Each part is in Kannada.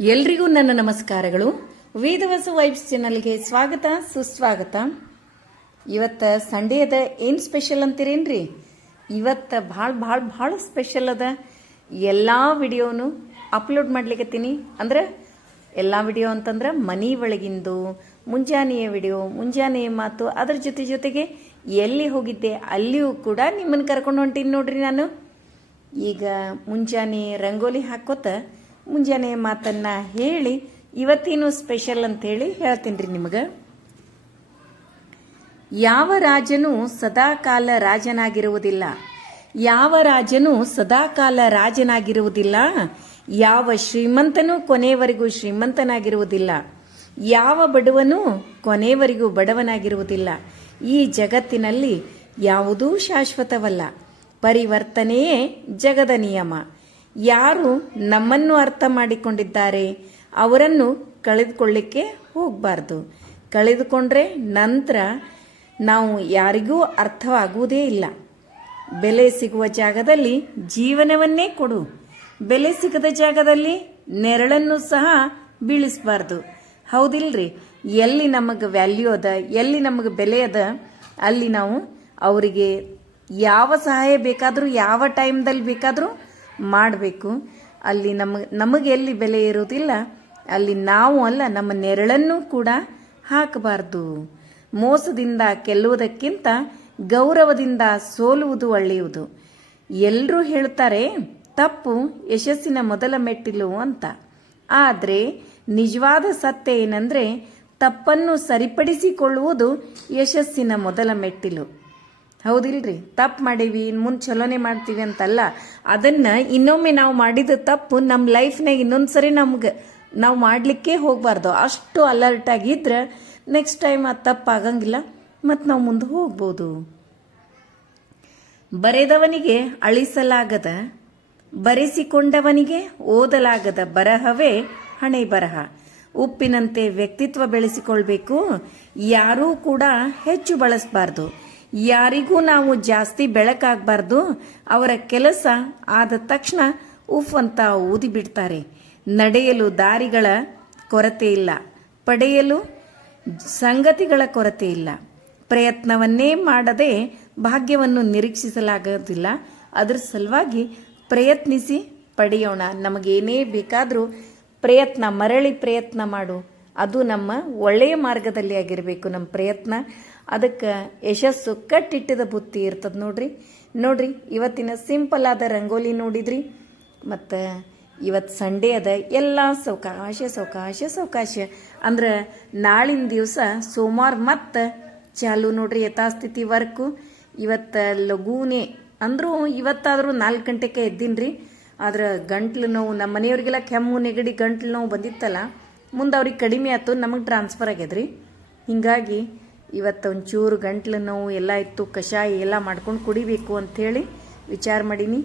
ಎಲ್ರಿಗೂ ನನ್ನ ನಮಸ್ಕಾರಗಳು. ವೇದವಾಸ ವೈಬ್ಸ್ ಚಾನಲ್ಗೆ ಸ್ವಾಗತ ಸುಸ್ವಾಗತ. ಇವತ್ತು ಸಂಡೇ ಅದ. ಏನು ಸ್ಪೆಷಲ್ ಅಂತೀರೇನ್ರಿ? ಇವತ್ತು ಭಾಳ ಸ್ಪೆಷಲ್ ಅದ. ಎಲ್ಲ ವಿಡಿಯೋನು ಅಪ್ಲೋಡ್ ಮಾಡ್ಲಿಕ್ಕತ್ತೀನಿ. ಅಂದ್ರೆ ಎಲ್ಲ ವಿಡಿಯೋ ಅಂತಂದ್ರೆ ಮನಿ ಒಳಗಿಂದು ಮುಂಜಾನೆಯ ವಿಡಿಯೋ, ಮುಂಜಾನೆಯ ಮಾತು, ಅದ್ರ ಜೊತೆಗೆ ಎಲ್ಲಿ ಹೋಗಿದ್ದೆ ಅಲ್ಲಿಯೂ ಕೂಡ ನಿಮ್ಮನ್ನು ಕರ್ಕೊಂಡು ಹೊಂಟೀನಿ ನೋಡ್ರಿ. ನಾನು ಈಗ ಮುಂಜಾನೆ ರಂಗೋಲಿ ಹಾಕೋತ ಮುಂಜಾನೆ ಮಾತನ್ನ ಹೇಳಿ ಇವತ್ತೇನು ಸ್ಪೆಷಲ್ ಅಂತ ಹೇಳಿ ಹೇಳ್ತೀನಿ ರೀ ನಿಮಗೆ. ಯಾವ ರಾಜನು ಸದಾಕಾಲ ರಾಜನಾಗಿರುವುದಿಲ್ಲ, ಯಾವ ರಾಜನು ಸದಾಕಾಲ ರಾಜನಾಗಿರುವುದಿಲ್ಲ, ಯಾವ ಶ್ರೀಮಂತನೂ ಕೊನೆಯವರೆಗೂ ಶ್ರೀಮಂತನಾಗಿರುವುದಿಲ್ಲ, ಯಾವ ಬಡವನೂ ಕೊನೆಯವರೆಗೂ ಬಡವನಾಗಿರುವುದಿಲ್ಲ. ಈ ಜಗತ್ತಿನಲ್ಲಿ ಯಾವುದೂ ಶಾಶ್ವತವಲ್ಲ, ಪರಿವರ್ತನೆಯೇ ಜಗದ ನಿಯಮ. ಯಾರು ನಮ್ಮನ್ನು ಅರ್ಥ ಮಾಡಿಕೊಂಡಿದ್ದಾರೆ ಅವರನ್ನು ಕಳೆದುಕೊಳ್ಳಿಕ್ಕೆ ಹೋಗಬಾರ್ದು. ಕಳೆದುಕೊಂಡ್ರೆ ನಂತರ ನಾವು ಯಾರಿಗೂ ಅರ್ಥವಾಗುವುದೇ ಇಲ್ಲ. ಬೆಲೆ ಸಿಗುವ ಜಾಗದಲ್ಲಿ ಜೀವನವನ್ನೇ ಕೊಡು, ಬೆಲೆ ಸಿಗದ ಜಾಗದಲ್ಲಿ ನೆರಳನ್ನು ಸಹ ಬೀಳಿಸಬಾರ್ದು. ಹೌದಿಲ್ರಿ? ಎಲ್ಲಿ ನಮಗೆ ವ್ಯಾಲ್ಯೂ ಅದ, ಎಲ್ಲಿ ನಮಗೆ ಬೆಲೆ ಅದ, ಅಲ್ಲಿ ನಾವು ಅವರಿಗೆ ಯಾವ ಸಹಾಯ ಬೇಕಾದರೂ ಯಾವ ಟೈಮ್ದಲ್ಲಿ ಬೇಕಾದರೂ ಮಾಡಬೇಕು. ಅಲ್ಲಿ ನಮಗೆ ಎಲ್ಲಿ ಬೆಲೆ ಇರೋದಿಲ್ಲ ಅಲ್ಲಿ ನಾವು ಅಲ್ಲ ನಮ್ಮ ನೆರಳನ್ನು ಕೂಡ ಹಾಕಬಾರ್ದು. ಮೋಸದಿಂದ ಗೆಲ್ಲುವುದಕ್ಕಿಂತ ಗೌರವದಿಂದ ಸೋಲುವುದು ಒಳ್ಳೆಯದು. ಎಲ್ಲರೂ ಹೇಳ್ತಾರೆ ತಪ್ಪು ಯಶಸ್ಸಿನ ಮೊದಲ ಮೆಟ್ಟಿಲು ಅಂತ. ಆದರೆ ನಿಜವಾದ ಸತ್ಯ ಏನಂದ್ರೆ ತಪ್ಪನ್ನು ಸರಿಪಡಿಸಿಕೊಳ್ಳುವುದು ಯಶಸ್ಸಿನ ಮೊದಲ ಮೆಟ್ಟಿಲು. ಹೌದಿಲ್ರಿ? ತಪ್ಪು ಮಾಡೀವಿ ಮುಂದೆ ಚಲೋನೆ ಮಾಡ್ತೀವಿ ಅಂತಲ್ಲ, ಅದನ್ನ ಇನ್ನೊಮ್ಮೆ ನಾವು ಮಾಡಿದ ತಪ್ಪು ನಮ್ಮ ಲೈಫ್ನಾಗ ಇನ್ನೊಂದ್ಸರಿ ನಾವು ಮಾಡಲಿಕ್ಕೆ ಹೋಗಬಾರ್ದು. ಅಷ್ಟು ಅಲರ್ಟ್ ಆಗಿದ್ರೆ ನೆಕ್ಸ್ಟ್ ಟೈಮ್ ಆ ತಪ್ಪು ಆಗಂಗಿಲ್ಲ ಮತ್ತು ನಾವು ಮುಂದೆ ಹೋಗ್ಬೋದು. ಬರೆದವನಿಗೆ ಅಳಿಸಲಾಗದ, ಬರೆಸಿಕೊಂಡವನಿಗೆ ಓದಲಾಗದ ಬರಹವೇ ಹಣೆ ಬರಹ. ಉಪ್ಪಿನಂತೆ ವ್ಯಕ್ತಿತ್ವ ಬೆಳೆಸಿಕೊಳ್ಬೇಕು. ಯಾರೂ ಕೂಡ ಹೆಚ್ಚು ಬಳಸಬಾರ್ದು, ಯಾರಿಗೂ ನಾವು ಜಾಸ್ತಿ ಬೆಳಕಾಗಬಾರ್ದು. ಅವರ ಕೆಲಸ ಆದ ತಕ್ಷಣ ಉಫ್ ಅಂತ ಊದಿ ಬಿಡ್ತಾರೆ. ನಡೆಯಲು ದಾರಿಗಳ ಕೊರತೆ ಇಲ್ಲ, ಪಡೆಯಲು ಸಂಗತಿಗಳ ಕೊರತೆ ಇಲ್ಲ. ಪ್ರಯತ್ನವನ್ನೇ ಮಾಡದೆ ಭಾಗ್ಯವನ್ನು ನಿರೀಕ್ಷಿಸಲಾಗೋದಿಲ್ಲ. ಅದರ ಸಲುವಾಗಿ ಪ್ರಯತ್ನಿಸಿ ಪಡೆಯೋಣ. ನಮಗೇನೇ ಬೇಕಾದರೂ ಮರಳಿ ಪ್ರಯತ್ನ ಮಾಡು. ಅದು ನಮ್ಮ ಒಳ್ಳೆಯ ಮಾರ್ಗದಲ್ಲಿ ಆಗಿರಬೇಕು ನಮ್ಮ ಪ್ರಯತ್ನ. ಅದಕ್ಕೆ ಯಶಸ್ಸು ಕಟ್ಟಿಟ್ಟದ ಬುತ್ತಿ ಇರ್ತದೆ ನೋಡ್ರಿ. ಇವತ್ತಿನ ಸಿಂಪಲ್ ಆದ ರಂಗೋಲಿ ನೋಡಿದ್ರಿ. ಮತ್ತು ಇವತ್ತು ಸಂಡೇ ಅದ. ಎಲ್ಲ ಸಾವಕಾಶ ಅಂದ್ರೆ ನಾಳಿನ ದಿವಸ ಸೋಮವಾರ ಮತ್ತೆ ಚಾಲು ನೋಡ್ರಿ ಯಥಾಸ್ಥಿತಿ ವರ್ಕು. ಇವತ್ತು ಲಘೂನೇ ಅಂದರೂ ಇವತ್ತಾದರೂ 4 ಗಂಟೆಗೆ ಎದ್ದೀನ್ರಿ. ಆದ್ರೆ ಗಂಟ್ಲು ನೋವು, ನಮ್ಮ ಮನೆಯವ್ರಿಗೆಲ್ಲ ಕೆಮ್ಮು ನೆಗಡಿ ಗಂಟ್ಲು ನೋವು ಬಂದಿತ್ತಲ್ಲ, ಮುಂದೆ ಅವ್ರಿಗೆ ಕಡಿಮೆ ಆಯ್ತು, ನಮಗೆ ಟ್ರಾನ್ಸ್ಫರ್ ಆಗ್ಯದ್ರಿ. ಹಿಂಗಾಗಿ ಇವತ್ತು ಒಂಚೂರು ಗಂಟ್ಲು ನೋವು ಎಲ್ಲ ಇತ್ತು, ಕಷಾಯ ಎಲ್ಲ ಮಾಡ್ಕೊಂಡು ಕುಡಿಬೇಕು ಅಂಥೇಳಿ ವಿಚಾರ ಮಾಡೀನಿ.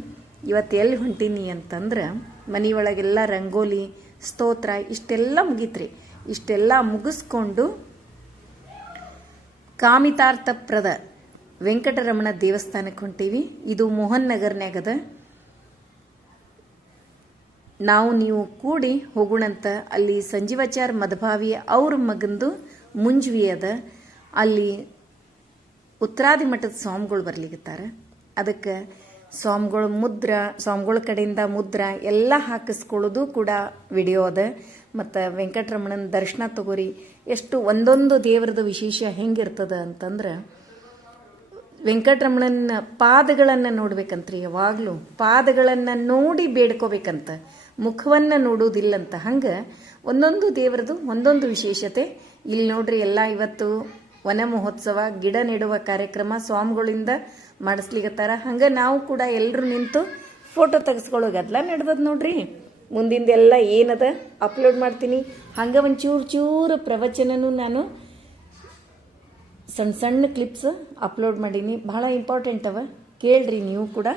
ಇವತ್ತು ಎಲ್ಲಿ ಹೊಂಟೀನಿ ಅಂತಂದ್ರೆ ಮನೆಯೊಳಗೆಲ್ಲ ರಂಗೋಲಿ, ಸ್ತೋತ್ರ ಇಷ್ಟೆಲ್ಲ ಮುಗೀತ್ರಿ. ಇಷ್ಟೆಲ್ಲ ಮುಗಿಸ್ಕೊಂಡು ಕಾಮಿತಾರ್ಥಪ್ರದ ವೆಂಕಟರಮಣ ದೇವಸ್ಥಾನಕ್ಕೆ ಹೊಂಟೀವಿ. ಇದು ಮೋಹನ್ ನಗರ್ನ್ಯಾಗದ. ನೀವು ಕೂಡಿ ಹೋಗೋಣಂತ. ಅಲ್ಲಿ ಸಂಜೀವಾಚಾರ್ಯ ಮಧುಭಾವಿ ಅವ್ರ ಮಗಂದು ಮುಂಜವಿ ಅದ. ಅಲ್ಲಿ ಉತ್ತರಾದಿ ಮಠದ ಸ್ವಾಮಿಗಳು ಬರ್ಲಿಕತ್ತಾರ. ಅದಕ್ಕೆ ಸ್ವಾಮಿಗಳ ಕಡೆಯಿಂದ ಮುದ್ರ ಎಲ್ಲ ಹಾಕಿಸ್ಕೊಳ್ಳೋದು ಕೂಡ ವಿಡಿಯೋ ಅದ. ಮತ್ತು ವೆಂಕಟರಮಣನ ದರ್ಶನ ತಗೋರಿ. ಎಷ್ಟು ಒಂದೊಂದು ದೇವರದ ವಿಶೇಷ ಹೆಂಗಿರ್ತದ ಅಂತಂದ್ರೆ ವೆಂಕಟರಮಣನ ಪಾದಗಳನ್ನು ನೋಡ್ಬೇಕಂತ್ರಿ. ಯಾವಾಗಲೂ ಪಾದಗಳನ್ನು ನೋಡಿ ಬೇಡ್ಕೋಬೇಕಂತ, ಮುಖವನ್ನು ನೋಡೋದಿಲ್ಲಂತ. ಹಂಗೆ ಒಂದೊಂದು ದೇವರದು ಒಂದೊಂದು ವಿಶೇಷತೆ. ಇಲ್ಲಿ ನೋಡ್ರಿ ಎಲ್ಲ ಇವತ್ತು ವನ ಮಹೋತ್ಸವ, ಗಿಡ ನೆಡುವ ಕಾರ್ಯಕ್ರಮ ಸ್ವಾಮಿಗಳಿಂದ ಮಾಡಿಸ್ಲಿಕತ್ತಾರ. ಹಂಗೆ ನಾವು ಕೂಡ ಎಲ್ಲರೂ ನಿಂತು ಫೋಟೋ ತೆಗೆಸ್ಕೊಳ್ಳೋ ಗದ್ಲ ನಡೆದದ ನೋಡ್ರಿ. ಮುಂದಿಂದೆಲ್ಲ ಏನದ ಅಪ್ಲೋಡ್ ಮಾಡ್ತೀನಿ. ಹಂಗೆ ಒಂಚೂರು ಪ್ರವಚನನೂ ನಾನು ಸಣ್ಣ ಕ್ಲಿಪ್ಸ್ ಅಪ್ಲೋಡ್ ಮಾಡೀನಿ. ಭಾಳ ಇಂಪಾರ್ಟೆಂಟ್ ಅವ, ಕೇಳ್ರಿ ನೀವು ಕೂಡ.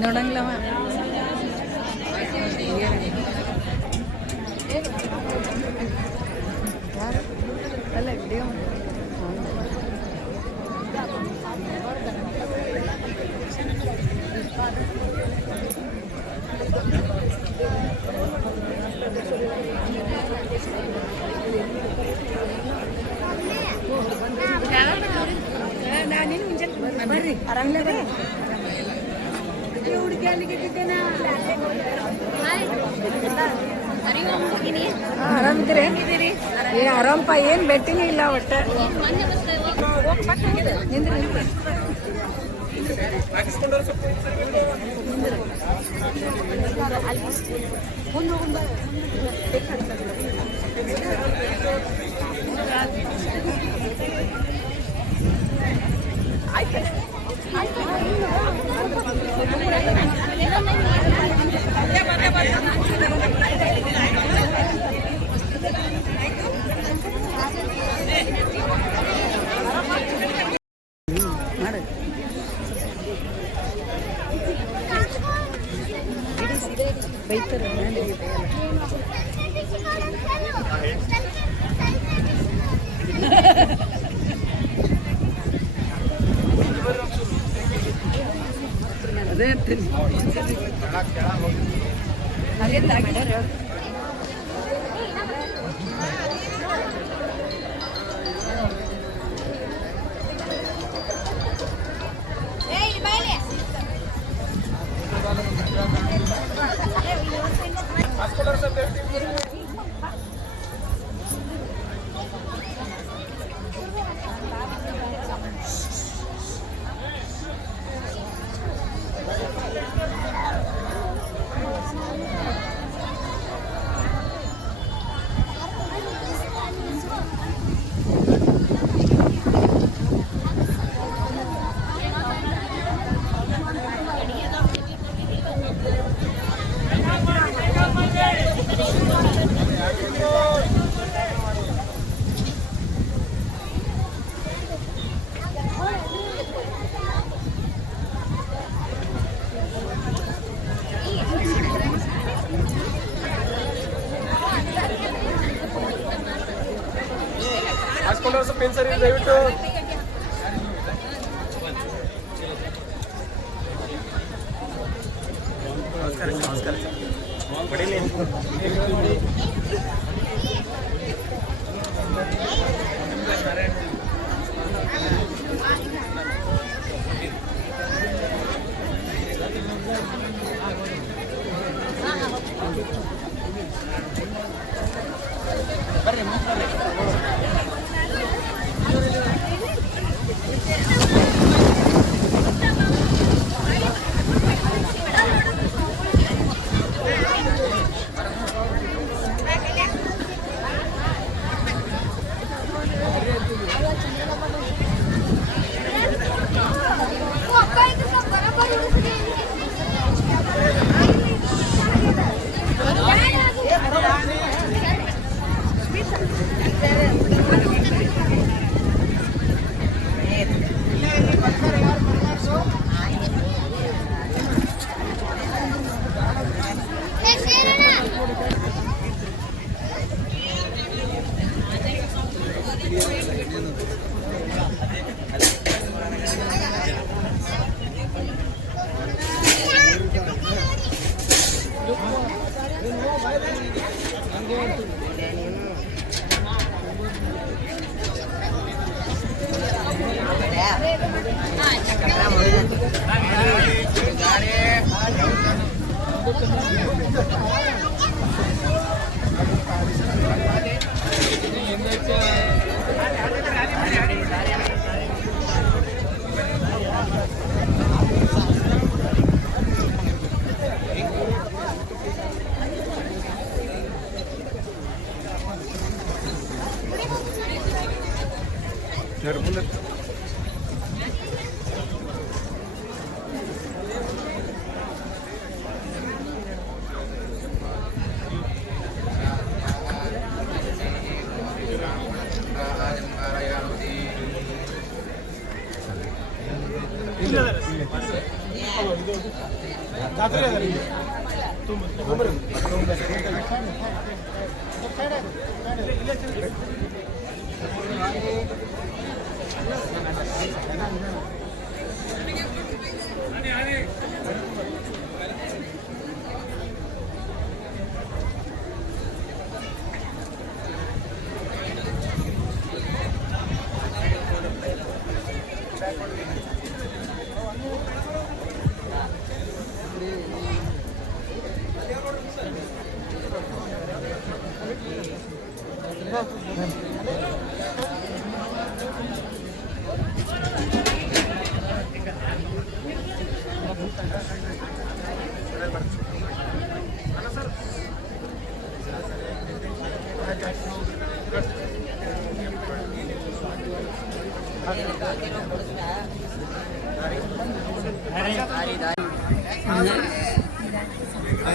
ನೋಡಂಗಿಲ್ಲವ ಅಲ್ಲ ವಿಡಿಯೋ ಬರ್ರಿ ಆರಾಮಿಲ್ಲ ಹುಡುಗಿ ಆರಾಮಿದ್ದೀರಿ ಏ ಆರಾಮಪ್ಪ ಏನ್ ಬೆಟ್ಟಿನೇ ಇಲ್ಲ ಒಟ್ಟ ಬೈತಾರೆ ಅದೇ ಅಂತೀನಿ ಪೆನ್ಸರ್ ದಯವಿಟ್ಟು ನಮಸ್ಕಾರ ಬಡೀಲಿ ಬರ್ರಿ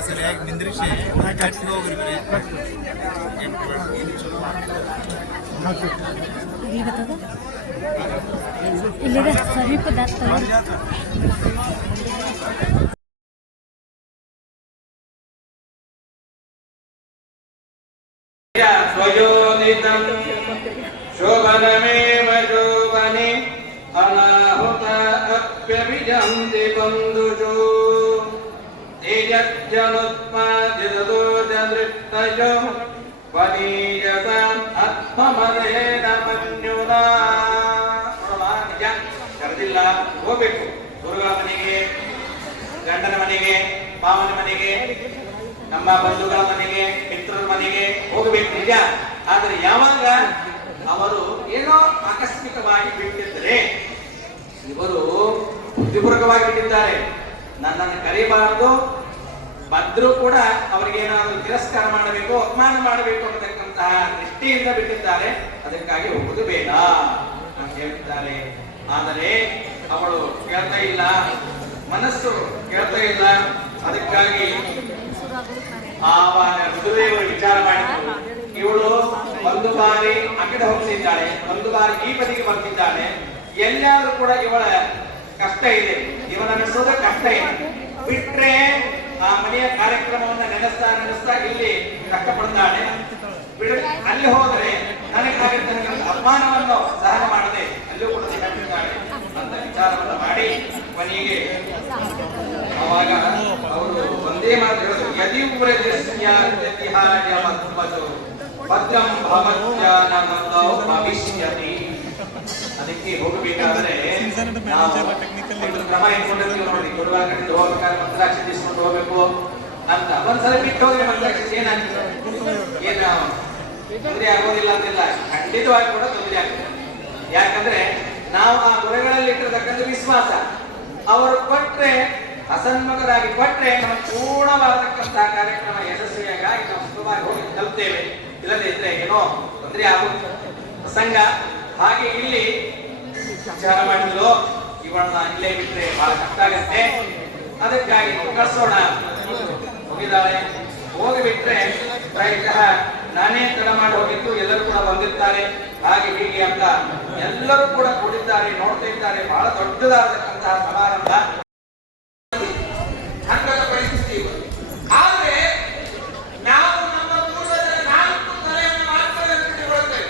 ಸರಿಯಾಗಿ ನಿಂದ್ರಿಸಿ ಹೋಗ್ರಿ ಇಲ್ಲಿದೆ ಸಮೀಪ ದಾಸ್ತ ಸ್ವಯೋನಿತಂ ಶೋಭನಮೇವ ಶೋಭನೆ ಅನಾಹುತ ಅಪ್ಯಭಿಜಂತಿ ಬಂಧುಷು ತೇಜಜ್ಜನುತ್ಪಾದಿತೋ ದೃಷ್ಟಯೋ ವನೀಯತಾಂ ಆತ್ಮಮದೇನ ಮನ್ಯುನಾ. ನಿಜ ಕರೆದಿಲ್ಲ, ಹೋಗ್ಬೇಕು ದುರ್ಗಾ ಮನೆಗೆ, ಗಂಡನ ಮನೆಗೆ, ಮಾವನ ಮನೆಗೆ, ನಮ್ಮ ಬಂಧುಗಳ ಮನೆಗೆ, ಮಿತ್ರರ ಮನೆಗೆ ಹೋಗಬೇಕು ನಿಜ. ಆದರೆ ಯಾವಾಗ ಅವರು ಏನೋ ಆಕಸ್ಮಿಕವಾಗಿ ಬಿಟ್ಟಿದ್ದರೆ, ಇವರು ಬುದ್ಧಿಪೂರ್ವಕವಾಗಿ ಬಿಟ್ಟಿದ್ದಾರೆ, ನನ್ನನ್ನು ಕರೆಯಬಾರದು, ಬಂದರೂ ಕೂಡ ಅವರಿಗೆ ಏನಾದರೂ ತಿರಸ್ಕಾರ ಮಾಡಬೇಕು, ಅಪಮಾನ ಮಾಡಬೇಕು ಅನ್ನತಕ್ಕಂತಹ ದೃಷ್ಟಿಯಿಂದ ಬಿಟ್ಟಿದ್ದಾರೆ. ಅದಕ್ಕಾಗಿ ಹೋಗುವುದು ಬೇಡ ಅಂತ ಹೇಳ್ತಿದ್ದಾರೆ. ಆದರೆ ಅವಳು ಕೇಳ್ತಾ ಇಲ್ಲ, ಮನಸ್ಸು ಕೇಳ್ತಾ ಇಲ್ಲ. ಅದಕ್ಕಾಗಿ ಆವಾಗ ಮದುವೆಯವರು ವಿಚಾರ ಮಾಡಿದ್ರು, ಇವಳು ಒಂದು ಬಾರಿ ಆ ಕಡೆ ಹೋಗ್ತಿದ್ದಾಳೆ, ಒಂದು ಬಾರಿ ಈ ಬದಿಗೆ ಬರ್ತಿದ್ದಾಳೆ, ಎಲ್ಲಾದ್ರೂ ಕೂಡ ಇವಳ ಕಷ್ಟ ಇದೆ, ಇವನ ನಡೆಸೋದ ಕಷ್ಟ ಇದೆ. ಬಿಟ್ರೆ ಆ ಮನೆಯ ಕಾರ್ಯಕ್ರಮವನ್ನ ನೆನೆಸ್ತಾ ಇಲ್ಲಿ ಕಷ್ಟಪಡ್ತಾಳೆ. ಅಲ್ಲಿ ಹೋದ್ರೆ ನನಗಾಗಿರ್ತಕ್ಕಂಥ ಅಪಮಾನವನ್ನು ಸಹನ ಮಾಡದೆ ಅಲ್ಲೂ ಕೂಡ ಕಟ್ಟಿದ್ದಾಳೆ ಅಂತ ವಿಚಾರವನ್ನು ಮಾಡಿ ಕೊನೆಗೆ ಅವಾಗ ಅವರು ಒಂದೇ ಮಾತು ಹೇಳೋದು, ಯದಿ ಭದ್ರಂ ಭವತ್ಯಾನಮತೋ ಭವಿಷ್ಯತಿ. ಅದಕ್ಕೆ ಹೋಗಬೇಕಾದ್ರೆ ಒಂದು ಕ್ರಮ ಇಟ್ಕೊಂಡಿರ್ತೀವಿ ನೋಡಿ, ಗುರುವಾರ ಕಡೆ ಹೋಗ್ಬೇಕಾದ್ರೆ ಮಂತ್ರಾಕ್ಷಿ తీసుಕೊಂಡು ಹೋಗ್ಬೇಕು ಅಂತ. ಒಂದ್ಸಲ ಬಿಟ್ಟು ಹೋದ್ರೆ ಮಂತ್ರಾಕ್ಷಿ ಏನಾಗ್ತದೆ, ಏನು ತೊಂದರೆ ಆಗೋದಿಲ್ಲ ಅಂತಿಲ್ಲ, ಖಂಡಿತವಾಗಿ ಕೂಡ ತೊಂದರೆ ಆಗ್ತದೆ. ಯಾಕಂದ್ರೆ ನಾವು ಆ ಗುರುಗಳಲ್ಲಿ ಇಟ್ಟಿರತಕ್ಕಂಥ ವಿಶ್ವಾಸ, ಅವರು ಕೊಟ್ರೆ ಅಸನ್ಮುಖರಾಗಿ ಕೊಟ್ರೆ ನಮ್ಮ ಪೂರ್ಣವಾದಕ್ಕಂತಹ ಕಾರ್ಯಕ್ರಮ ಯಶಸ್ವಿಯಾಗಿ ನಾವು ಸುಖವಾಗಿ ಹೋಗಿ ತಲುಪ್ತೇವೆ. ಇಲ್ಲದೆ ಇದ್ರೆ ಏನೋ ತೊಂದರೆ ಆಗುತ್ತೆ ಪ್ರಸಂಗ. ಹಾಗೆ ಇಲ್ಲಿ ವಿಚಾರ ಮಾಡಿದ್ರು, ಇವಳನ್ನ ಇಲ್ಲೇ ಬಿಟ್ರೆ ಬಹಳ ಕಷ್ಟ ಆಗತ್ತೆ, ಅದಕ್ಕಾಗಿ ಕಳ್ಸೋಣ. ಹೋಗಿದ್ದಾಳೆ, ಹೋಗಿಬಿಟ್ರೆ ಪ್ರಾಯಶಃ ನಾನೇ ತಡ ಮಾಡಿ ಹೋಗಿದ್ದು, ಎಲ್ಲರೂ ಕೂಡ ಬಂದಿರ್ತಾರೆ, ಹಾಗೆ ಹೀಗೆ ಅಂತ ಎಲ್ಲರೂ ಕೂಡ ಕೂಡಿದ್ದಾರೆ, ನೋಡ್ತಾ ಇದ್ದಾರೆ. ಬಹಳ ದೊಡ್ಡದಾದಂತಹ ಸಮಾರಂಭ, ಹಂಗದ ಪರಿಸ್ಥಿತಿ. ಆದ್ರೆ ನಾವು ನಮ್ಮ ಪೂರ್ವಜರ 4 ತಲೆಯನ್ನು ಮಾತ್ರ ನೆನಪಿಟ್ಟುಕೊಳ್ಳುತ್ತೇವೆ.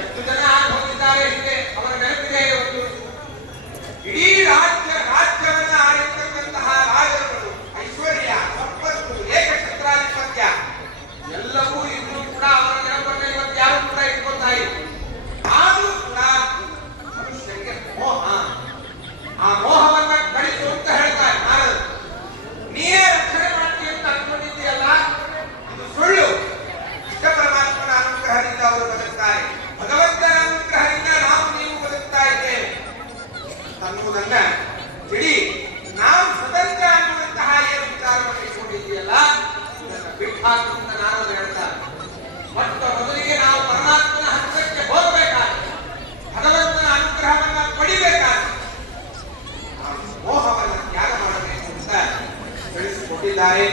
ಎಷ್ಟು ಜನ ಹೋಗಿದ್ದಾರೆ ಹಿಂದೆ, ಅವರ ನೆನಪಿಗೆ ಇವತ್ತು ಇಡೀ ರಾಜ್ಯವನ್ನ ಆಳಿರ್ತಕ್ಕಂತಹ ರಾಜರುಗಳು, ಐಶ್ವರ್ಯ, ಸಂಪತ್ತು, ಏಕಛತ್ರಾಧಿಪತ್ಯ ಸಾಕು ಅಂತ ನಾರದರು ಹೇಳ್ತಾರೆ. ಮೊಟ್ಟ ಮೊದಲಿಗೆ ನಾವು ಪರಮಾತ್ಮನ ಹತ್ತಿರಕ್ಕೆ ಹೋಗಬೇಕಾದ್ರೆ, ಭಗವಂತನ ಅನುಗ್ರಹವನ್ನ ಪಡಿಬೇಕಾದ್ರೆ ನಾವು ಮೋಹವನ್ನು ತ್ಯಾಗ ಮಾಡಬೇಕು ಅಂತ ತಿಳಿಸಿಕೊಟ್ಟಿದ್ದಾರೆ.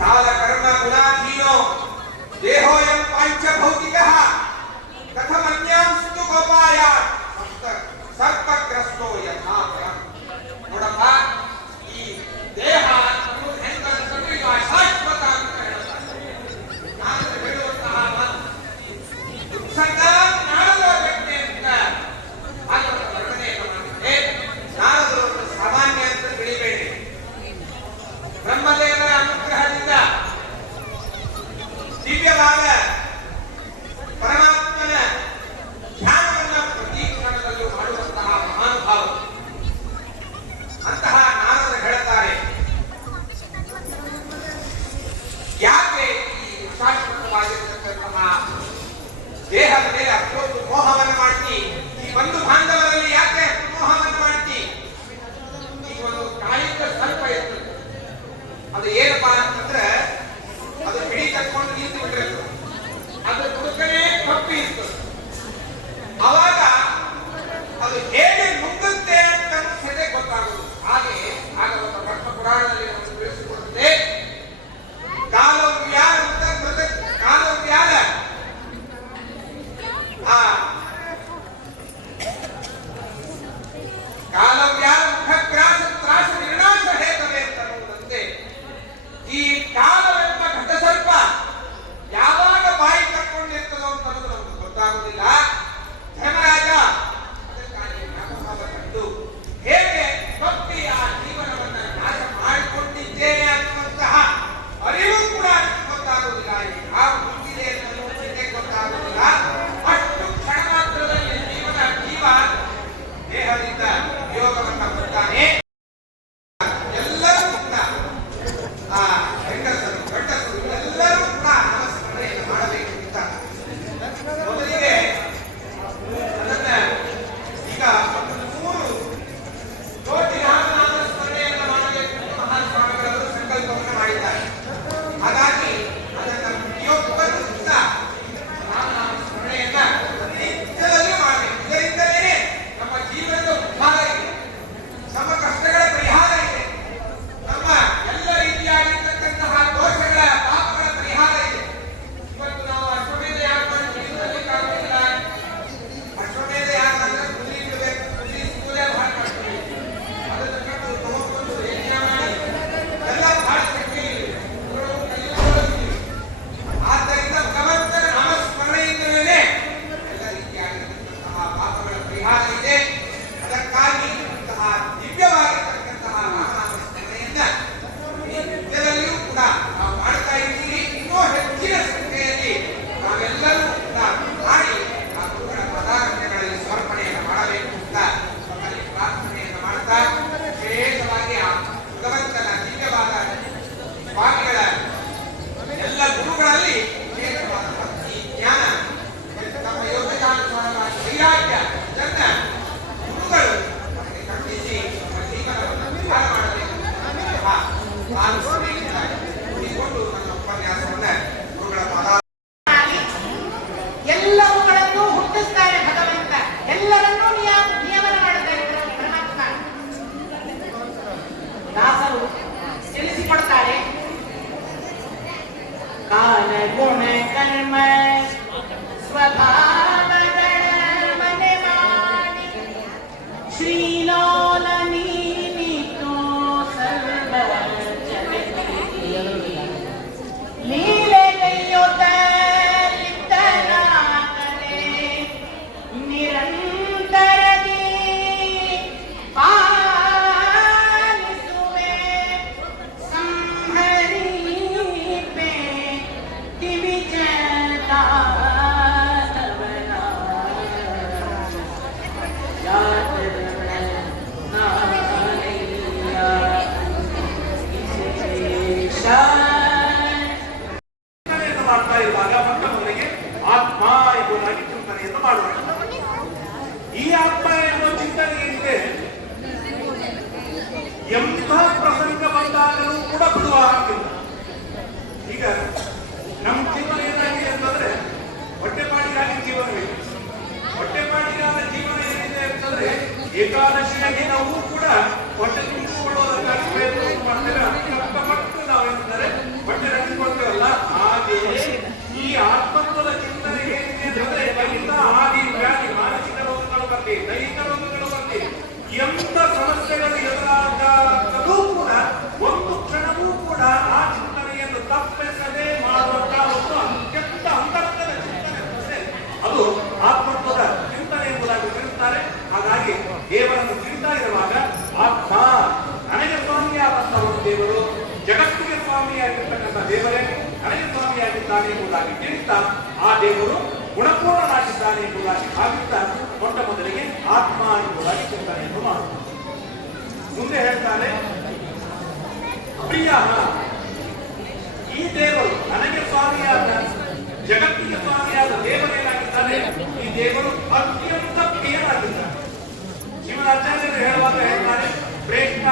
ಕಾಲ ಕರ್ಮ ಗುಣಾಧೀನೋ ದೇಹೋಯಂ ಪಾಂಚಭೌತಿಕಃ ಕಥಮನ್ಯಾಂಸ್ತು ಗೋಪಾಯ ಸರ್ಪಗ್ರಸ್ತೋ ಯಥಾ ಪರಂ. ನೋಡಪ್ಪ, ಈ ದೇಹ ಹೆಂಗಂತಂದ್ರೆ ಇದು ಅಶಾಶ್ವತ ಅಂತ ಹೇಳ್ತಾರೆ. ನಾನು ಹೇಳುವಂತಹ ಮಾತು ದುಃಖದ ನಾಡದ ವ್ಯಕ್ತಿ ಅಂತ ಭಾಗವತ ವರ್ಣನೆಯನ್ನು ಮಾಡಿದೆ. ನಾರದರು ಸಾಮಾನ್ಯ ಅಂತ ತಿಳಿಬೇಡಿ. ಬ್ರಹ್ಮದೇವರ ಅನುಗ್ರಹದಿಂದ ದಿವ್ಯವಾದ ಪರಮಾತ್ಮನ ಧ್ಯಾನವನ್ನ ಪ್ರತಿ ಕ್ಷಣದಲ್ಲೂ ಮಾಡುವಂತಹ ಮಹಾನುಭಾವ. ಅಂತಹ ನಾರದರು ಹೇಳುತ್ತಾರೆ, ಯಾಕೆ ಈ ಶಾಶ್ವತವಾಗಿರತಕ್ಕಂತಹ ದೇಹದ ಮೇಲೆ ಅಷ್ಟೊಂದು ಮೋಹವನ್ನು ಮಾಡ್ತಿ? ಈ ಬಂಧು ಬಾಂಧವರಲ್ಲಿ ಯಾಕೆ ಮೋಹವನ್ನು ಮಾಡ್ತಿ? ಈಗ ಒಂದು ಕಾಳಿಕ ಸರ್ಪ ಇರ್ತದೆ, ಅದು ಏನಪ್ಪಾ ಅಂತಂದ್ರೆ ಅದು ಹಿಡಿ ತಕ್ಕೊಂಡು ನಿಂತು ಬಿಟ್ಟಿರ್ತದೆ, ಅದ್ರ ಬುಡಕನೇ ಕಪ್ಪಿ ಇರ್ತದೆ. ಅವಾಗ ಅದು ಹೇಗೆ ನುಗ್ಗುತ್ತೆ ಅಂತ ಸೆದೆ ಗೊತ್ತಾಗುವುದು. ಹಾಗೆ ಭಾಗವತ ಭಟ್ಟ ಪುರಾಣದಲ್ಲಿ ಒಂದು ತಿಳಿಸಿಕೊಡುತ್ತದೆ. ಕಾಲವ್ಯಾಲ ಅಂತ ಕಾಲವ್ಯಾಲ ಕಾಲವ್ಯಾಲ ಮುಖಗ್ರಾಸ ತ್ರಾಸ ನಿರ್ಣಾಶ ಹೇತವೇ ಅಂತನ್ನುವುದಂತೆ ಈ ಕಾಲವೆಂಬ ಘಟಸರ್ಪ ಯಾವಾಗ ಬಾಯಿ ಕಟ್ಕೊಂಡಿರ್ತದೋ ಅಂತ ನಮಗೆ ಗೊತ್ತಾಗುವುದಿಲ್ಲ. ಧರ್ಮರಾಜ ಅದಕ್ಕಾಗಿ ಜ್ಞಾಪಕವಾದ ಕಂಡು ಹೇಗೆ ಭಕ್ತಿ ಆ ಜೀವನವನ್ನು ನಾಶ ಮಾಡಿಕೊಂಡಿದ್ದೇನೆ ಅನ್ನುವಂತಹ ಅರಿವು ಕೂಡ ಗೊತ್ತಾಗುವುದಿಲ್ಲ. ಯಾವ ಹುಟ್ಟಿದೆ ಅನ್ನುವುದಕ್ಕೆ ಗೊತ್ತಾಗುವುದಿಲ್ಲ. ಅಷ್ಟು ಕ್ಷಣ ಮಾತ್ರದಲ್ಲಿ ಜೀವ ದೇಹದಿಂದ ಯೋಗವನ್ನು ಹೊಂದಾನೆ. ಎಲ್ಲರೂ ಕೂಡ ಆ ಹೆಂಗಸರು ಗಂಡಸರು ಎಲ್ಲರೂ ಕೂಡ ನಾಮಸ್ಮರಣೆಯನ್ನು ಮಾಡಬೇಕು ಅಂತ ಮೊದಲಿಗೆ ಅದನ್ನ ಈಗ 3 ಕೋಟಿ ನಾಮಸ್ಮರಣೆಯನ್ನು ಮಾಡಬೇಕು ಅಂತ ಮಹಾಸ್ವಾಮಿಗಳವರು ಸಂಕಲ್ಪವನ್ನು ಮಾಡಿದ್ದಾರೆ. ಹಾಗಾಗಿ ಅದನ್ನ ಪ್ರತಿಯೊಬ್ಬರು ಕೂಡ ನಾಮಸ್ಮರಣೆಯನ್ನ ನಿತ್ಯದಲ್ಲಿ ಮಾಡಬೇಕು. ಇದರಿಂದಲೇ ನಮ್ಮ ಜೀವನದ ಉದ್ಧಾರ ಇದೆ, ನಮ್ಮ ಕಷ್ಟಗಳ ಪರಿಹಾರ ಇದೆ, ನಮ್ಮ ಎಲ್ಲ ರೀತಿಯಾಗಿರ್ತಕ್ಕಂತಹ ದೋಷಗಳ ಪಾಪಗಳ ಪರಿಹಾರ ಇದೆ. ಇವತ್ತು ನಾವು ಅಶ್ವಮೇಧ ಯಾಗ ಜೀವನದಲ್ಲಿ ಕಾಣುವುದಿಲ್ಲ. ಅಶ್ವಮೇಧ ಯಾಗ ಅಂದ್ರೆ ಕುದುರೆ ಬಿಡಬೇಕು, ಕುದುರೆ ಕೂಲೆ ಬಹಳ ಮಾಡ್ತೀವಿ, ಅದನ್ನು ಕಟ್ಟು ತಗೊಂಡು ಯಜ್ಞ ಮಾಡಿ ಎಲ್ಲ ಬಹಳ ಶಕ್ತಿ ಇದೆ. ಆದ್ದರಿಂದ ಭಗವಂತನ ನಾಮಸ್ಮರಣೆಯಿಂದಲೇ ಎಲ್ಲ ರೀತಿಯಾಗಿರ್ತಕ್ಕಂತಹ ಪಾಪಗಳ ಪರಿಹಾರ ಇದೆ. ಅದಕ್ಕಾಗಿ ಇಂತಹ ದಿವ್ಯವಾಗಿರ್ತಕ್ಕಂತಹ ನಾಮಸ್ಮರಣೆಯನ್ನ ನಿತ್ಯದಲ್ಲಿಯೂ ಕೂಡ ನಾವು ಮಾಡ್ತಾ ಇದ್ದೀವಿ. ಇನ್ನೂ ಹೆಚ್ಚಿನ ಸಂಖ್ಯೆಯಲ್ಲಿ ನಾವೆಲ್ಲರೂ ಕೂಡ ಮಾಡಿ ಆ ಗುರುಗಳ ಪದಾರ್ಥಗಳಲ್ಲಿ ಸಮರ್ಪಣೆಯನ್ನು ಮಾಡಬೇಕು ಅಂತ ನಮ್ಮಲ್ಲಿ ಪ್ರಾರ್ಥನೆಯನ್ನು ಮಾಡ್ತಾ, ವಿಶೇಷವಾಗಿ ಆ ಭಗವಂತನ ದಿವ್ಯವಾದ ಸ್ವಾಮಿಗಳ ಎಲ್ಲ ಗುರುಗಳಲ್ಲಿ ವಿಶೇಷವಾದ ಭಕ್ತಿ ಜ್ಞಾನ ತಮ್ಮ ಯೋಗ್ಯತಾನುಸಾರವಾಗಿ ವೈರಾಗ್ಯ ಇದನ್ನ ಗುರುಗಳು ನಮಗೆ ಕಟ್ಟಿಸಿ ನಮ್ಮ ಜೀವನವನ್ನು ವಿಧಾನ ಮಾಡಬೇಕು. ಆಲೋಚನೆಯಿಂದ ಕೂಡಿಕೊಂಡು ನನ್ನ ಉಪನ್ಯಾಸವನ್ನ ಗುರುಗಳ ಪದ ಎಲ್ಲವುಗಳನ್ನು ಹುಟ್ಟಿಸ್ತಾನೆ ಭಗವಂತ. ಎಲ್ಲರನ್ನೂ ನಿಯಮನ ಮಾಡುತ್ತಾರೆ ಪರಮಾತ್ಮ. ದಾಸರು ತಿಳಿಸಿಕೊಡ್ತಾರೆ, ಕಾಲ ಗುಣ ಕರ್ಮ ಸ್ವಭಾವಗಳ ಮನೆ ಮಾಡಿ ಶ್ರೀಲೋಲ ನೀನಿತು ಸರ್ವ ಜಗತ್ತಿಗೆ ಲೀಲೆಗೈಯುತ ಲಿಪ್ತನಾಗದೆ ನಿರಂತರದಿ ಪಾಲಿಸುವೆ ಸಂಹರಿಪೆ ದಿವಿಜ ತಪ್ಪಿಸದೆ ಮಾಡುವಂತಹ ಒಂದು ಅತ್ಯಂತ ಅಂತರಂಗದ ಚಿಂತನೆ ಇರ್ತದೆ. ಅದು ಆತ್ಮತ್ವದ ಚಿಂತನೆ ಎಂಬುದಾಗಿ ಕರೆಯುತ್ತಾರೆ. ಹಾಗಾಗಿ ದೇವರನ್ನು ತಿಳಿತಾ ಇರುವಾಗ ಆತ್ಮ ನನಗೆ ಸ್ವಾಮಿಯಾದಂತಹ ಒಂದು ದೇವರು, ಜಗತ್ತಿಗೆ ಸ್ವಾಮಿಯಾಗಿರ್ತಕ್ಕಂಥ ದೇವರೇ ನನಗೆ ಸ್ವಾಮಿಯಾಗಿದ್ದಾನೆ ಎಂಬುದಾಗಿ ತಿಳಿತಾ ಆ ದೇವರು ಗುಣಪೂರ್ಣನಾಗಿದ್ದಾನೆ ಎಂಬುದಾಗಿ ಭಾವಿಸ್ತಾ ಮೊಟ್ಟ ಮೊದಲಿಗೆ ಆತ್ಮ ಎಂಬುದಾಗಿ ಚಿಂತನೆಯನ್ನು ಮಾಡುತ್ತಾರೆ. ಮುಂದೆ ಹೇಳ್ತಾರೆ, ಪ್ರಿಯ ಈ ದೇವರು ನನಗೆ ಸ್ವಾಮಿಯಾದ, ಜಗತ್ತಿಗೆ ಸ್ವಾಮಿಯಾದ ದೇವರೇನಾಗಿದ್ದಾನೆ, ಈ ದೇವರು ಅತ್ಯಂತ ಪ್ರಿಯನಾಗಿದ್ದಾನೆ. ಶಿವನಾಚಾರ್ಯರು ಹೇಳುವಾಗ ಹೇಳ್ತಾರೆ, ಶ್ರೇಷ್ಠ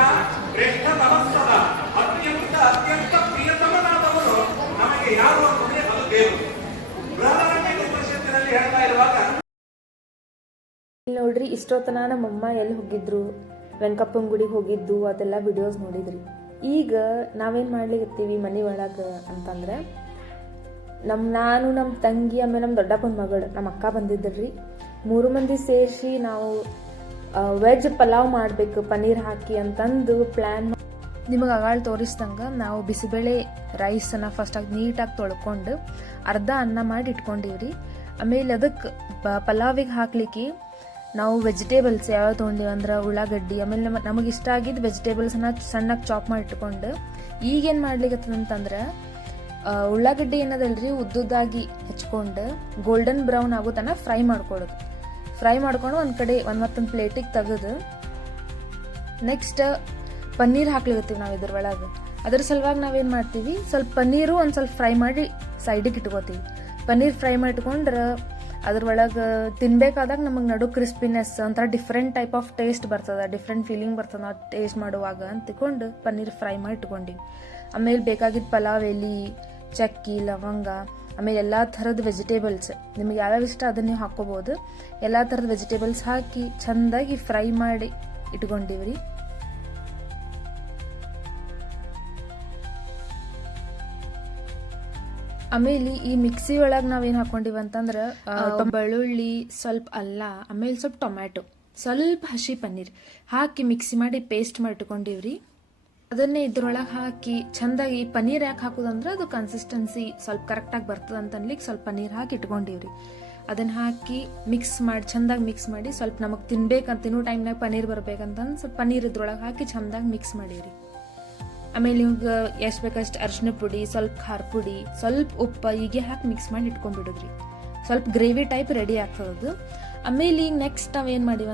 ಶ್ರೇಷ್ಠ ನಮಸ್ತದ, ಅತ್ಯಂತ ಪ್ರಿಯತಮನಾದವರು ನಮಗೆ ಯಾರು ಅಂತಂದ್ರೆ ಅದು ದೇವರು. ಬೃಹದಾರಣ್ಯಕ ಉಪನಿಷತ್ತಿನಲ್ಲಿ ಹೇಳ್ತಾ ಇರುವಾಗ ನೋಡ್ರಿ, ಇಷ್ಟೊತ್ತನ ನಮ್ಮಮ್ಮ ಎಲ್ಲಿ ಹೋಗಿದ್ರು, ವೆಂಕಪ್ಪನ ಗುಡಿಗೆ ಹೋಗಿದ್ದು ಅದೆಲ್ಲ ವಿಡಿಯೋಸ್ ನೋಡಿದ್ರಿ. ಈಗ ನಾವೇನು ಮಾಡ್ಲಿಕತ್ತೀವಿ ಮನೆ ಒಳಗೆ ಅಂತಂದ್ರೆ, ನಾನು ನಮ್ಮ ತಂಗಿ ಆಮೇಲೆ ನಮ್ಮ ದೊಡ್ಡಪ್ಪನ ಮಗಳು ನಮ್ಮ ಅಕ್ಕ ಬಂದಿದ್ದರ್ರಿ. 3 ಮಂದಿ ಸೇರಿಸಿ ನಾವು ವೆಜ್ ಪಲಾವ್ ಮಾಡಬೇಕು ಪನ್ನೀರ್ ಹಾಕಿ ಅಂತಂದು ಪ್ಲ್ಯಾನ್. ನಿಮಗೆ ಅಗಾಳ್ ತೋರಿಸ್ದಂಗೆ ನಾವು ಬಿಸಿಬೇಳೆ ರೈಸನ್ನು ಫಸ್ಟಾಗಿ ನೀಟಾಗಿ ತೊಳ್ಕೊಂಡು ಅರ್ಧ ಅನ್ನ ಮಾಡಿ ಇಟ್ಕೊಂಡಿವ್ರಿ. ಆಮೇಲೆ ಅದಕ್ಕೆ ಪಲಾವಿಗೆ ಹಾಕ್ಲಿಕ್ಕೆ ನಾವು ವೆಜಿಟೇಬಲ್ಸ್ ಯಾವ್ಯಾವ ತೊಗೊಂಡಿವಿ ಅಂದ್ರೆ ಉಳ್ಳಾಗಡ್ಡಿ, ಆಮೇಲೆ ನಮಗೆ ಇಷ್ಟ ಆಗಿದ್ದು ವೆಜಿಟೇಬಲ್ಸನ್ನ ಸಣ್ಣಗೆ ಚಾಪ್ ಮಾಡಿ ಇಟ್ಕೊಂಡು, ಈಗೇನು ಮಾಡ್ಲಿಕ್ಕತ್ತಂತಂದ್ರೆ ಉಳ್ಳಾಗಡ್ಡಿ ಏನದಲ್ರಿ ಉದ್ದುದ್ದಾಗಿ ಹೆಚ್ಕೊಂಡು ಗೋಲ್ಡನ್ ಬ್ರೌನ್ ಆಗೋ ತನಕ ಫ್ರೈ ಮಾಡ್ಕೊಳ್ಳೋದು. ಫ್ರೈ ಮಾಡ್ಕೊಂಡು ಒಂದು ಕಡೆ ಮತ್ತೊಂದು ಪ್ಲೇಟಿಗೆ ತೆಗೆದು ನೆಕ್ಸ್ಟ್ ಪನ್ನೀರ್ ಹಾಕ್ಲಿಕತ್ತೀವಿ ನಾವು ಇದ್ರೊಳಗೆ. ಅದ್ರ ಸಲುವಾಗಿ ನಾವೇನು ಮಾಡ್ತೀವಿ, ಸ್ವಲ್ಪ ಪನ್ನೀರು ಒಂದು ಸ್ವಲ್ಪ ಫ್ರೈ ಮಾಡಿ ಸೈಡಿಗೆ ಇಟ್ಕೋತೀವಿ. ಪನ್ನೀರ್ ಫ್ರೈ ಮಾಡಿಟ್ಕೊಂಡ್ರೆ ಅದ್ರೊಳಗೆ ತಿನ್ಬೇಕಾದಾಗ ನಮಗೆ ನಡು ಕ್ರಿಸ್ಪಿನೆಸ್ ಒಂಥರ ಡಿಫ್ರೆಂಟ್ ಟೈಪ್ ಆಫ್ ಟೇಸ್ಟ್ ಬರ್ತದೆ, ಡಿಫ್ರೆಂಟ್ ಫೀಲಿಂಗ್ ಬರ್ತದೆ ನಾವು ಟೇಸ್ಟ್ ಮಾಡುವಾಗ ಅಂತಿಕೊಂಡು ಪನ್ನೀರ್ ಫ್ರೈ ಮಾಡಿ ಇಟ್ಕೊಂಡಿವಿ. ಆಮೇಲೆ ಬೇಕಾಗಿದ್ದ ಪಲಾವ್ ಎಲೆ, ಚಕ್ಕಿ, ಲವಂಗ, ಆಮೇಲೆ ಎಲ್ಲ ಥರದ ವೆಜಿಟೇಬಲ್ಸ್ ನಿಮಗೆ ಯಾವ್ಯಾವ ಇಷ್ಟ ಅದನ್ನ ನೀವು ಹಾಕ್ಕೋಬೋದು. ಎಲ್ಲ ಥರದ ವೆಜಿಟೇಬಲ್ಸ್ ಹಾಕಿ ಚೆಂದಾಗಿ ಫ್ರೈ ಮಾಡಿ ಇಟ್ಕೊಂಡಿವ್ರಿ. ಆಮೇಲೆ ಈ ಮಿಕ್ಸಿ ಒಳಗೆ ನಾವೇನು ಹಾಕೊಂಡಿವಿ ಅಂತಂದ್ರೆ ಬೆಳ್ಳುಳ್ಳಿ, ಸ್ವಲ್ಪ ಅಲ್ಲ, ಆಮೇಲೆ ಸ್ವಲ್ಪ ಟೊಮ್ಯಾಟೊ, ಸ್ವಲ್ಪ ಹಸಿ ಪನ್ನೀರ್ ಹಾಕಿ ಮಿಕ್ಸಿ ಮಾಡಿ ಪೇಸ್ಟ್ ಮಾಡಿ ಇಟ್ಕೊಂಡಿವ್ರಿ. ಅದನ್ನೇ ಇದ್ರೊಳಗೆ ಹಾಕಿ ಚೆಂದಾಗಿ ಪನ್ನೀರ್ ಯಾಕೆ ಹಾಕೋದಂದ್ರೆ ಅದು ಕನ್ಸಿಸ್ಟೆನ್ಸಿ ಸ್ವಲ್ಪ ಕರೆಕ್ಟಾಗಿ ಬರ್ತದೆ ಅಂತ ಅನ್ಲಿಕ್ಕೆ ಸ್ವಲ್ಪ ಪನ್ನೀರ್ ಹಾಕಿ ಇಟ್ಕೊಂಡಿವ್ರಿ. ಅದನ್ನ ಹಾಕಿ ಮಿಕ್ಸ್ ಮಾಡಿ ಚೆಂದಾಗಿ ಮಿಕ್ಸ್ ಮಾಡಿ ಸ್ವಲ್ಪ ನಮಗೆ ತಿನ್ಬೇಕಂತ ತಿನ್ನೋ ಟೈಮ್ನಾಗ ಪನ್ನೀರ್ ಬರ್ಬೇಕಂತಂದು ಸ್ವಲ್ಪ ಪನ್ನೀರ್ ಇದ್ರೊಳಗೆ ಹಾಕಿ ಚೆಂದಾಗಿ ಮಿಕ್ಸ್ ಮಾಡಿವ್ರಿ. ಆಮೇಲೆ ಇವಾಗ ಎಷ್ಟು ಬೇಕಷ್ಟು ಅರಿಶಿನ ಪುಡಿ, ಸ್ವಲ್ಪ ಖಾರ ಪುಡಿ, ಸ್ವಲ್ಪ ಉಪ್ಪು ಹೀಗೆ ಹಾಕಿ ಮಿಕ್ಸ್ ಮಾಡಿ ಇಟ್ಕೊಂಡ್ಬಿಡೋದ್ರಿ. ಸ್ವಲ್ಪ ಗ್ರೇವಿ ಟೈಪ್ ರೆಡಿ ಆಗ್ತದದು. ಆಮೇಲೆ ಈಗ ನೆಕ್ಸ್ಟ್ ನಾವೇನು ಮಾಡಿವ,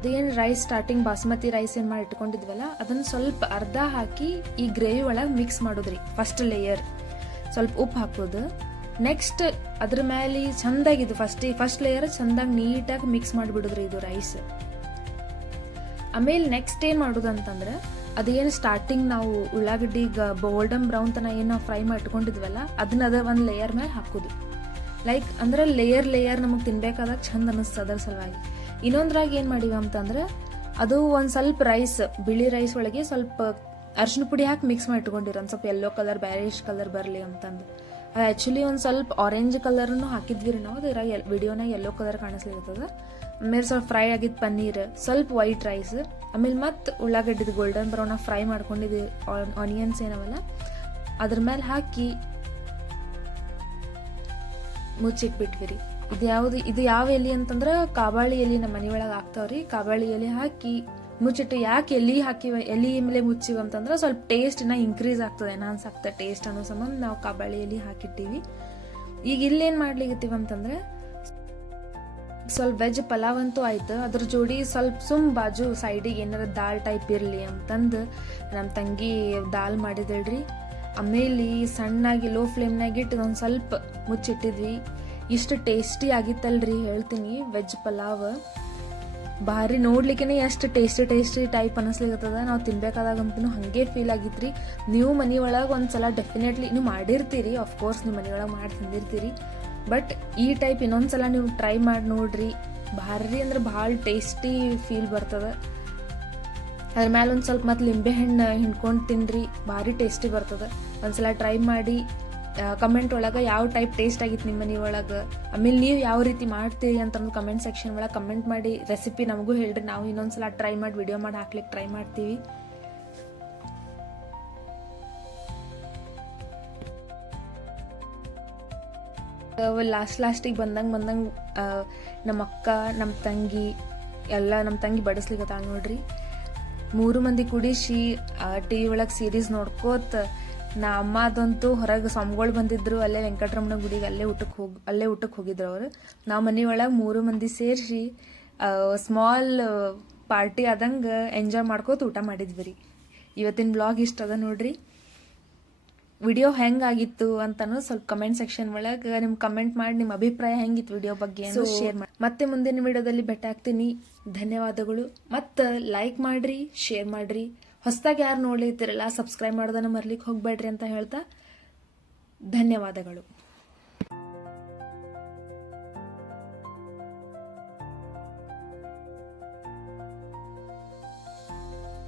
ಅದೇನು ರೈಸ್ ಸ್ಟಾರ್ಟಿಂಗ್ ಬಾಸ್ಮತಿ ರೈಸ್ ಏನು ಮಾಡಿ ಇಟ್ಕೊಂಡಿದ್ವಲ್ಲ ಅದನ್ನು ಸ್ವಲ್ಪ ಅರ್ಧ ಹಾಕಿ ಈ ಗ್ರೇವಿ ಒಳಗೆ ಮಿಕ್ಸ್ ಮಾಡೋದ್ರಿ. ಫಸ್ಟ್ ಲೇಯರ್ ಸ್ವಲ್ಪ ಉಪ್ಪು ಹಾಕೋದು, ನೆಕ್ಸ್ಟ್ ಅದ್ರ ಮೇಲೆ ಚೆಂದಾಗಿದ್ದು ಫಸ್ಟ್ ಲೇಯರ್ ಚೆಂದಾಗಿ ನೀಟಾಗಿ ಮಿಕ್ಸ್ ಮಾಡಿಬಿಡೋದ್ರಿ ಇದು ರೈಸ್. ಆಮೇಲೆ ನೆಕ್ಸ್ಟ್ ಏನು ಮಾಡೋದು ಅಂತಂದ್ರೆ, ಅದೇನು ಸ್ಟಾರ್ಟಿಂಗ್ ನಾವು ಉಳ್ಳಾಗಡ್ಡಿ ಗೋಲ್ಡನ್ ಬ್ರೌನ್ ತನ ಏನು ನಾವು ಫ್ರೈ ಮಾಡಿ ಇಟ್ಕೊಂಡಿದ್ವಲ್ಲ ಅದನ್ನ ಒಂದು ಲೇಯರ್ ಮೇಲೆ ಹಾಕೋದು. ಲೈಕ್ ಅಂದ್ರೆ ಲೇಯರ್ ನಮಗೆ ತಿನ್ಬೇಕಾದಾಗ ಚಂದ ಅನ್ನಿಸ್ತದೆ. ಅದ್ರ ಸಲುವಾಗಿ ಇನ್ನೊಂದ್ರಾಗ ಏನು ಮಾಡಿವ ಅಂತಂದ್ರೆ, ಅದು ಒಂದು ಸ್ವಲ್ಪ ರೈಸ್, ಬಿಳಿ ರೈಸ್ ಒಳಗೆ ಸ್ವಲ್ಪ ಅರಿಶಿನ ಪುಡಿ ಹಾಕಿ ಮಿಕ್ಸ್ ಮಾಡಿ ಇಟ್ಕೊಂಡಿರೋ ಒಂದು ಸ್ವಲ್ಪ ಯೆಲ್ಲೋ ಕಲರ್, ಬ್ಯಾರಿಶ್ ಕಲರ್ ಬರಲಿ ಅಂತಂದು. ಆ್ಯಕ್ಚುಲಿ ಒಂದು ಸ್ವಲ್ಪ ಆರೆಂಜ್ ಕಲರ್ನು ಹಾಕಿದ್ವಿ ರೀ ನಾವು, ಅದ್ರಾಗ ವಿಡಿಯೋನಾಗ ಯೆಲ್ಲೋ ಕಲರ್ ಕಾಣಿಸ್ಲಿರ್ತದ. ಆಮೇಲೆ ಸ್ವಲ್ಪ ಫ್ರೈ ಆಗಿದ್ದು ಪನ್ನೀರ್, ಸ್ವಲ್ಪ ವೈಟ್ ರೈಸ್, ಆಮೇಲೆ ಮತ್ತು ಉಳ್ಳಾಗಡ್ಡಿದು ಗೋಲ್ಡನ್ ಬ್ರೌನ್ ಫ್ರೈ ಮಾಡ್ಕೊಂಡಿದ್ದು ಆನಿಯನ್ಸ್ ಏನವಲ್ಲ ಅದ್ರ ಮೇಲೆ ಹಾಕಿ ಮುಚ್ಚಿಟ್ಬಿಟ್ವಿ ರೀ. ಇದು ಯಾವ ಎಲೆ ಅಂತಂದ್ರೆ ಕಾಬಾಳಿ ಎಲೆ ನಮ್ಮ ಮನೆ ಒಳಗೆ ಹಾಕ್ತಾವ್ರಿ. ಕಾಬಾಳಿ ಎಲೆ ಹಾಕಿ ಮುಚ್ಚಿಟ್ಟು, ಯಾಕೆ ಎಲೆ ಹಾಕಿವ, ಎಲೆ ಮೇಲೆ ಮುಚ್ಚಿವ ಅಂತಂದ್ರೆ ಸ್ವಲ್ಪ ಟೇಸ್ಟ್ ಇನ್ನ ಇನ್ಕ್ರೀಸ್ ಆಗ್ತದೆ, ಎನ್ಹಾನ್ಸ್ ಆಗ್ತದೆ ಟೇಸ್ಟ್ ಅನ್ನೋ ಸಂಬಂಧ ನಾವು ಕಾಬಾಳಿ ಎಲೆ ಹಾಕಿಟ್ಟಿವಿ. ಈಗ ಇಲ್ಲೇನು ಮಾಡ್ಲಿಕತ್ತೀವಿ ಅಂತಂದ್ರೆ, ಸ್ವಲ್ಪ ವೆಜ್ ಪಲಾವ್ ಅಂತೂ ಆಯ್ತು, ಅದ್ರ ಜೋಡಿ ಸ್ವಲ್ಪ ಬಾಜು ಸೈಡಿಗೆ ಏನಾರ ದಾಲ್ ಟೈಪ್ ಇರಲಿ ಅಂತಂದು ನಮ್ಮ ತಂಗಿ ದಾಲ್ ಮಾಡಿದಳ್ರಿ. ಆಮೇಲೆ ಸಣ್ಣಾಗಿ ಲೋ ಫ್ಲೇಮ್ನಾಗ ಇಟ್ಟು ಒಂದು ಸ್ವಲ್ಪ ಮುಚ್ಚಿಟ್ಟಿದ್ವಿ. ಇಷ್ಟು ಟೇಸ್ಟಿ ಆಗಿತ್ತಲ್ರಿ ಹೇಳ್ತೀನಿ. ವೆಜ್ ಪಲಾವ್ ಭಾರಿ ನೋಡ್ಲಿಕ್ಕೆ ಎಷ್ಟು ಟೇಸ್ಟಿ ಟೈಪ್ ಅನಿಸ್ಲಿಕ್ಕತ್ತದ. ನಾವು ತಿನ್ಬೇಕಾದಾಗಂತೂ ಹಾಗೆ ಫೀಲ್ ಆಗಿತ್ರಿ. ನೀವು ಮನೆ ಒಳಗೆ ಒಂದ್ಸಲ ಡೆಫಿನೆಟ್ಲಿ ನೀವು ಮಾಡಿರ್ತೀರಿ, ಆಫ್ಕೋರ್ಸ್ ನೀವು ಮನೆ ಒಳಗೆ ಮಾಡಿ ತಿಂದಿರ್ತೀರಿ. ಬಟ್ ಈ ಟೈಪ್ ಇನ್ನೊಂದ್ಸಲ ನೀವು ಟ್ರೈ ಮಾಡಿ ನೋಡ್ರಿ, ಭಾರಿ ಅಂದ್ರೆ ಭಾಳ ಟೇಸ್ಟಿ ಫೀಲ್ ಬರ್ತದೆ. ಅದ್ರ ಮೇಲೆ ಒಂದು ಸ್ವಲ್ಪ ಮತ್ತು ಲಿಂಬೆ ಹಣ್ಣು ಹಿಂಡ್ಕೊಂಡು ತಿನ್ರಿ, ಭಾರಿ ಟೇಸ್ಟಿ ಬರ್ತದೆ. ಒಂದ್ಸಲ ಟ್ರೈ ಮಾಡಿ ಕಮೆಂಟ್ ಒಳಗೆ ಯಾವ ಟೈಪ್ ಟೇಸ್ಟ್ ಆಗಿತ್ತು ನಿಮ್ಮ ಮನೆ ಒಳಗೆ, ಆಮೇಲೆ ನೀವು ಯಾವ ರೀತಿ ಮಾಡ್ತೀರಿ ಅಂತ ಕಮೆಂಟ್ ಸೆಕ್ಷನ್ ಒಳಗೆ ಕಮೆಂಟ್ ಮಾಡಿ ರೆಸಿಪಿ ನಮಗೂ ಹೇಳ್ರಿ. ನಾವು ಇನ್ನೊಂದ್ಸಲ ಟ್ರೈ ಮಾಡಿ ವಿಡಿಯೋ ಮಾಡಿ ಹಾಕ್ಲಿಕ್ಕೆ ಟ್ರೈ ಮಾಡ್ತೀವಿ. ಲಾಸ್ಟಿಗೆ ಬಂದಂಗೆ ನಮ್ಮ ಅಕ್ಕ ನಮ್ಮ ತಂಗಿ ಎಲ್ಲ ನಮ್ಮ ತಂಗಿ ಬಡಿಸ್ಲಿಕ್ಕತ್ತಾಳ ನೋಡ್ರಿ. 3 ಮಂದಿ ಕುಡಿಸಿ ಟಿ ವಿ ಒಳಗೆ ಸೀರೀಸ್ ನೋಡ್ಕೋತ ನಾ ಅಮ್ಮ ಅದಂತೂ ಹೊರಗೆ ಸ್ವಾಮಿಗಳು ಬಂದಿದ್ರು, ಅಲ್ಲೇ ವೆಂಕಟರಮಣ ಗುಡಿಗೆ ಅಲ್ಲೇ ಊಟಕ್ಕೆ ಹೋಗಿದ್ರು ಅವರು. ನಾವು ಮನೆ ಒಳಗೆ 3 ಮಂದಿ ಸೇರಿಸಿ ಸ್ಮಾಲ್ ಪಾರ್ಟಿ ಆದಂಗೆ ಎಂಜಾಯ್ ಮಾಡ್ಕೋತ ಊಟ ಮಾಡಿದ್ವಿ ರೀ. ಇವತ್ತಿನ ಬ್ಲಾಗ್ ಇಷ್ಟ ಅದ ನೋಡ್ರಿ. ವಿಡಿಯೋ ಹೆಂಗಾಗಿತ್ತು ಅಂತಾನು ಸ್ವಲ್ಪ ಕಮೆಂಟ್ ಸೆಕ್ಷನ್ ಒಳಗೆ ನಿಮ್ ಕಮೆಂಟ್ ಮಾಡಿ ನಿಮ್ಮ ಅಭಿಪ್ರಾಯ ಹೆಂಗಿತ್ತು ವಿಡಿಯೋ ಬಗ್ಗೆ ಶೇರ್ ಮಾಡಿ. ಮತ್ತೆ ಮುಂದಿನ ವಿಡಿಯೋದಲ್ಲಿ ಭೇಟಿ ಆಗ್ತೀನಿ. ಧನ್ಯವಾದಗಳು. ಮತ್ತು ಲೈಕ್ ಮಾಡ್ರಿ, ಶೇರ್ ಮಾಡ್ರಿ. ಹೊಸದಾಗಿ ಯಾರು ನೋಡ್ಲಿತ್ತಿರಲ್ಲ ಸಬ್ಸ್ಕ್ರೈಬ್ ಮಾಡೋದನ್ನ ಮರ್ಲಿಕ್ಕೆ ಹೋಗ್ಬೇಡ್ರಿ ಅಂತ ಹೇಳ್ತಾ ಧನ್ಯವಾದಗಳು.